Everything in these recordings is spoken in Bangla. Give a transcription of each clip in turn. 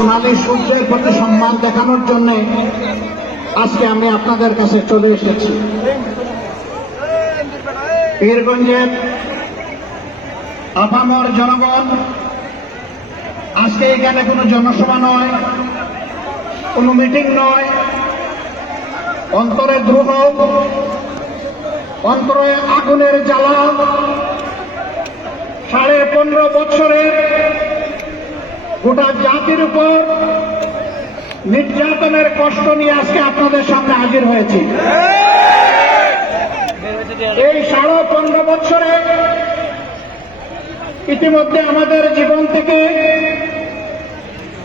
সোনালী সূর্যের প্রতি সম্মান দেখানোর জন্য আজকে আমি আপনাদের কাছে চলে এসেছি। পীরগঞ্জের আপামর জনগণ, আজকে এখানে কোনো জনসভা নয়, কোনো মিটিং নয়, অন্তরে দ্রোহ, অন্তরে আগুনের জ্বালা, 15.5 বছরের গোটা জাতির উপর নির্যাতনের কষ্ট নিয়ে আজকে আপনাদের সামনে হাজির হয়েছি। এই 15.5 বছরে ইতিমধ্যে আমাদের জীবন থেকে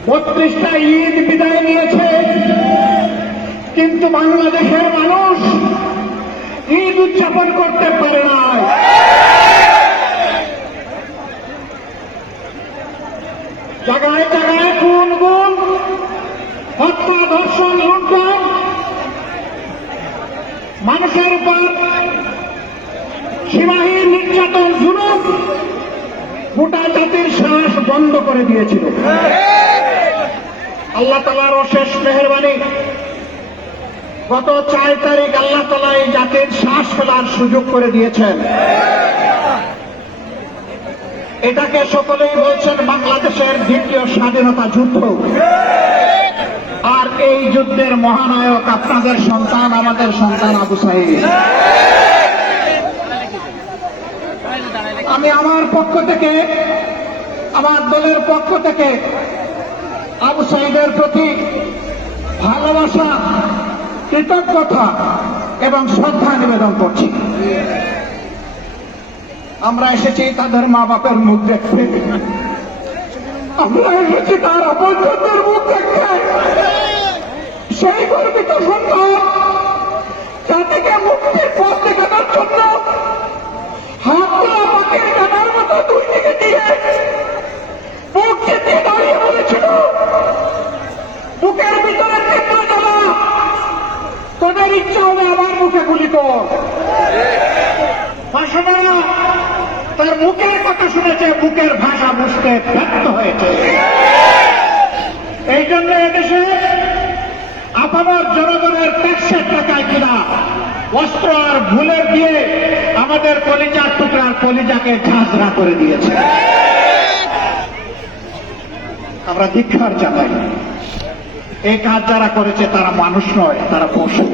32টা ঈদ বিদায় নিয়েছে, কিন্তু বাংলাদেশের মানুষ ঈদ উদযাপন করতে পারে না। জায়গায় জায়গায় খুন গুম, হত্যা, ধর্ষণ, লুণ্ঠন, মানুষের উপর সীমাহীন নির্যাতন, জুলুম গোটা জাতির শ্বাস বন্ধ করে দিয়েছিল। আল্লাহ তাআলার অশেষ মেহেরবানি, গত 4 তারিখ আল্লাহ তাআলা এই জাতির শ্বাস ফেলার সুযোগ করে দিয়েছেন। এটাকে সকলেই বলছেন বাংলাদেশের দ্বিতীয় স্বাধীনতা যুদ্ধ। আর এই যুদ্ধের মহানায়ক আপনাদের সন্তান, আমাদের সন্তান আবু সাঈদ। আমি আমার পক্ষ থেকে, আমার দলের পক্ষ থেকে আবু সাঈদের প্রতি ভালোবাসা, কৃতজ্ঞতা এবং শ্রদ্ধা নিবেদন করছি। আমরা এসেছি তাদের মা বাপের মুখ দেখতে, আমরা এসেছি তার আপনজনদের মুখ দেখতে। সেই গর্বিত সন্তান জাতিকে মুক্তির পথ দেখানোর জন্য হাত তোলা পাখির ডানার মতো দুই দিকে দিয়ে বুক চেপে দাঁড়িয়ে বলেছিল, বুকের ভিতরে তীব্র জ্বালা, তোদের ইচ্ছা হবে আমার মুখে গুলি কর। ভাষণেরা তার মুখের কথা শুনেছে, বুকের ভাষা বুঝতে ব্যর্থ হয়েছে। এই জন্য এদেশে আপামর জনগণের ট্যাক্সের টাকায় কিনা অস্ত্র আর ভুলের দিয়ে আমাদের কলিজার টুকরার কলিজাকে ঝাঁঝরা করে দিয়েছে। আমরা ধিক্কার জানাই। এই কাজ যারা করেছে তারা মানুষ নয়, তারা পশু।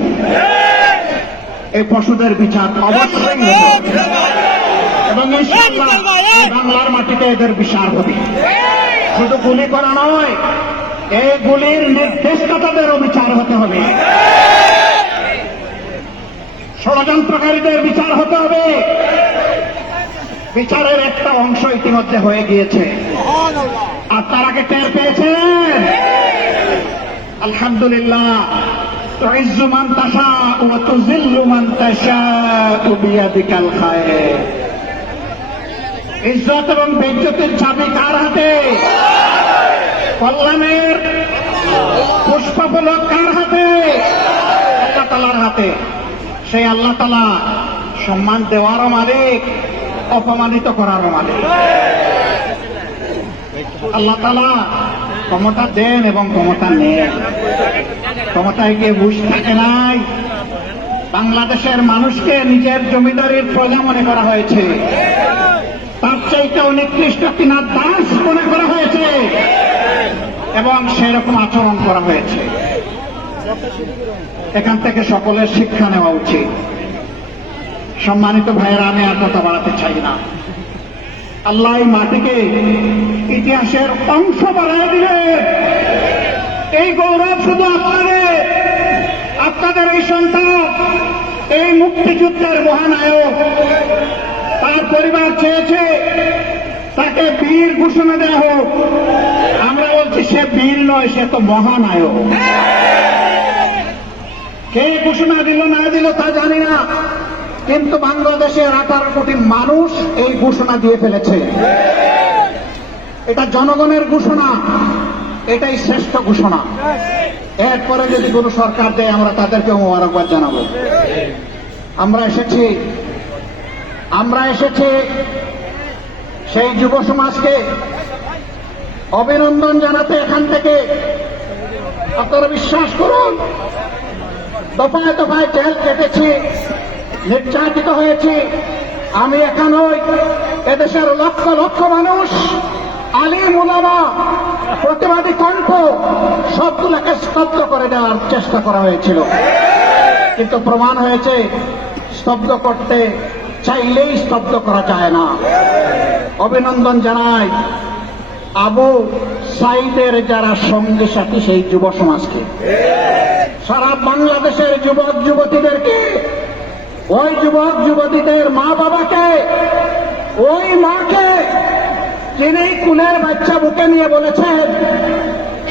এই পশুদের বিচার অবশ্যই হবে এবং ইনশাআল্লাহ বাংলার মাটিতে এদের বিচার হবে। শুধু গুলি করা নয়, এই গুলির নির্দেশদাতাদেরও বিচার হতে হবে, ষড়যন্ত্রকারীদের বিচার হতে হবে। বিচারের একটা অংশ ইতিমধ্যে হয়ে গিয়েছে, আর তার আগে টের পেয়েছেন। আলহামদুলিল্লাহ। তুইজ্জু মান তাশাউ ওয়া তুযিল্লু মান তাশাউ বিয়াদিকাল খায়র। ইজ্জত এবং বেইজ্জতের চাবি কার হাতে? কল্যাণের পুষ্পফলক কার হাতে? আল্লাহ তাআলার হাতে। সেই আল্লাহ তাআলা সম্মান দেওয়ারও মালিক, অপমানিত করারও মালিক। আল্লাহ তাআলা ক্ষমতা দেন এবং ক্ষমতা নেন। ক্ষমতায় গিয়ে বুঝ থাকে নাই। বাংলাদেশের মানুষকে নিজের জমিদারির প্রজা মনে করা হয়েছে, তার চাইতেও নিকৃষ্ট কিনা দাস মনে করা হয়েছে এবং সেরকম আচরণ করা হয়েছে। এখান থেকে সকলের শিক্ষা নেওয়া উচিত। সম্মানিত ভাইয়েরা, আমি আর কথা বাড়াতে চাই না। আল্লাহ এই মাটিকে ইতিহাসের অংশ বানিয়ে দিলে এই গৌরব শুধু আপনাদের, আপনাদের এই সন্তান, এই মুক্তিযুদ্ধের মহানায়ক। তার পরিবার চেয়েছে তাকে বীর ঘোষণা দেওয়া হোক। আমরা বলছি সে বীর নয়, সে তো মহানায়ক। কে ঘোষণা দিল না দিল তা জানি না, কিন্তু বাংলাদেশের 18 কোটি মানুষ এই ঘোষণা দিয়ে ফেলেছে। এটা জনগণের ঘোষণা, এটাই শ্রেষ্ঠ ঘোষণা। এরপরে যদি কোন সরকার দেয় আমরা তাদেরকে মোবারকবাদ জানাবো। আমরা এসেছি সেই যুব সমাজকে অভিনন্দন জানাতে এখান থেকে আপনারা বিশ্বাস করুন, দফায় দফায় জেল কেটেছি, নির্যাতিত হয়েছি। আমি এখানেই এদেশের লক্ষ লক্ষ মানুষ, আলিম উলামা, প্রতিবাদী কণ্ঠ সবগুলোকে স্তব্ধ করে দেওয়ার চেষ্টা করা হয়েছিল, কিন্তু প্রমাণ হয়েছে স্তব্ধ করতে চাইলেই স্তব্ধ করা যায় না। অভিনন্দন জানাই আবু সাইদের যারা সঙ্গী সাথী সেই যুব সমাজকে, সারা বাংলাদেশের যুবক যুবতীদেরকে, ওই যুবক যুবতীদের মা বাবাকে, ওই মাকে যিনি কুলের বাচ্চা বুকে নিয়ে বলেছেন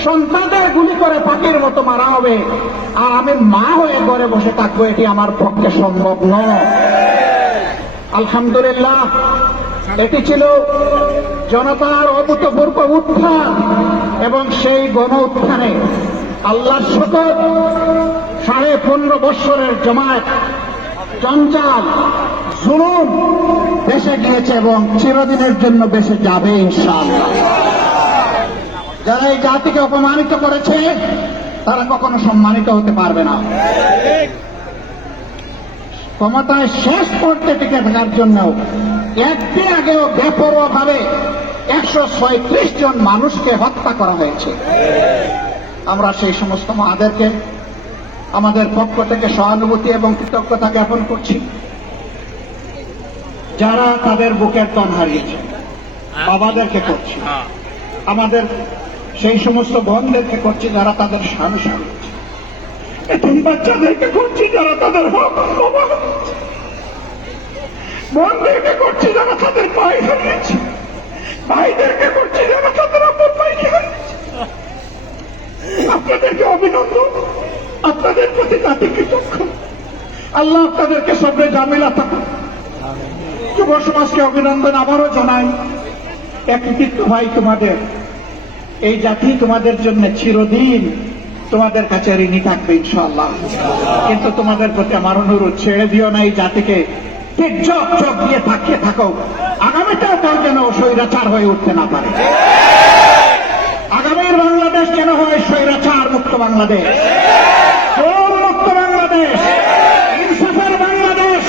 সন্তানদের গুলি করে পাখির মতো মারা হবে, আর আমি মা হয়ে ঘরে বসে থাকবো, এটি আমার পক্ষে সম্ভব নয়। আলহামদুলিল্লাহ, এটি ছিল জনতার অভূতপূর্ব উত্থান, এবং সেই গণ উত্থানে আল্লাহর শপথ 15.5 বৎসরের জমায়েত, জঞ্জাল, জুলুম দেশে গিয়েছে এবং চিরদিনের জন্য দেশে যাবে ইনশাআল্লাহ। যারা এই জাতিকে অপমানিত করেছে তারা কখনো সম্মানিত হতে পারবে না। ক্ষমতায় শেষ পর্যায়ে টিকে থাকার জন্য একদিন আগেও বেপরোয়াভাবে 136 জন মানুষকে হত্যা করা হয়েছে। আমরা সেই সমস্ত মাদেরকে আমাদের পক্ষ থেকে সহানুভূতি এবং কৃতজ্ঞতা জ্ঞাপন করছি, যারা তাদের বুকের তন হারিয়েছে। বাবাদেরকে করছি, আমাদের সেই সমস্ত বোনদেরকে করছি যারা তাদের স্বামী হারিয়েছে, এতিম বাচ্চাদেরকে করছি যারা তাদের হক বাবা হারিয়েছে, বোনদেরকে করছি যারা তাদের ভাই হারিয়েছে, ভাইদেরকে করছি যারা তাদের আপন ভাইকে হারিয়েছে। আপনাদেরকে অভিনন্দন, আপনাদের প্রতি জাতি কৃতজ্ঞ। আল্লাহ আপনাদেরকে সবরে জামিলা থাকুন। যুব সমাজকে অভিনন্দন আবারও জানাই। এক কৃতিত্ব ভাই তোমাদের, এই জাতি তোমাদের জন্য চিরদিন তোমাদের কাছে ঋণী থাকবে ইনশাআল্লাহ। কিন্তু তোমাদের প্রতি আমার অনুরোধ, ছেড়ে দিও না এই জাতিকে, ঠিক চোখ চোখ দিয়ে তাকিয়ে থাকো, আগামীটাও তার যেন স্বৈরাচার হয়ে উঠতে না পারে। আগামীর বাংলাদেশ যেন হয় স্বৈরাচার মুক্ত বাংলাদেশ, জুলুম মুক্ত বাংলাদেশ, ইনসাফের বাংলাদেশ,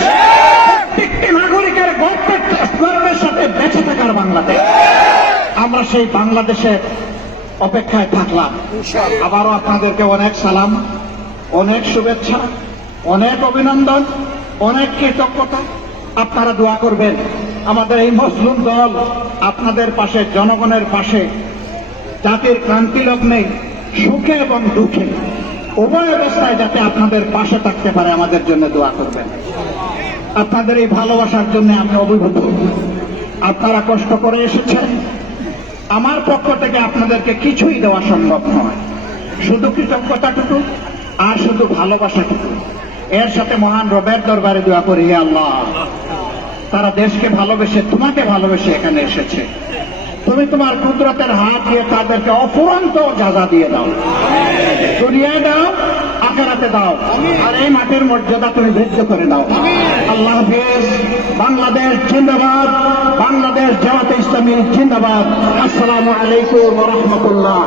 প্রত্যেকটি নাগরিকের গর্বের সাথে বেঁচে থাকার বাংলাদেশ। আমরা সেই বাংলাদেশের অপেক্ষায় থাকলাম। আবারও আপনাদেরকে অনেক সালাম, অনেক শুভেচ্ছা, অনেক অভিনন্দন, অনেক কৃতজ্ঞতা। আপনারা দোয়া করবেন আমাদের এই মজলুম দল আপনাদের পাশে, জনগণের পাশে, জাতির ক্রান্তি লগ্নে সুখে এবং দুঃখে উভয় অবস্থায় যাতে আপনাদের পাশে থাকতে পারে আমাদের জন্য দোয়া করবেন। আপনাদের এই ভালোবাসার জন্য আমি অভিভূত। আপনারা কষ্ট করে এসেছেন, আমার পক্ষ থেকে আপনাদেরকে কিছুই দেওয়া সম্ভব নয়, শুধু কৃতজ্ঞতাটুকু আর শুধু ভালোবাসাটুকু। এর সাথে মহান রবের দরবারে দোয়া করি, হে আল্লাহ, তারা দেশকে ভালোবেসে, তোমাকে ভালোবেসে এখানে এসেছে, তুমি তোমার কুদরতের হাত দিয়ে তাদেরকে অফুরন্ত যাজা দিয়ে দাও, দুনিয়ায় দাও, আখিরাতে দাও, আর এই মাটির মর্যাদা তুমি বৃদ্ধ করে দাও। আল্লাহ হাফেজ। বাংলাদেশ জিন্দাবাদ, বাংলাদেশ জামাতে ইসলামী জিন্দাবাদ। আসসালামু আলাইকুম ওয়া রাহমাতুল্লাহ।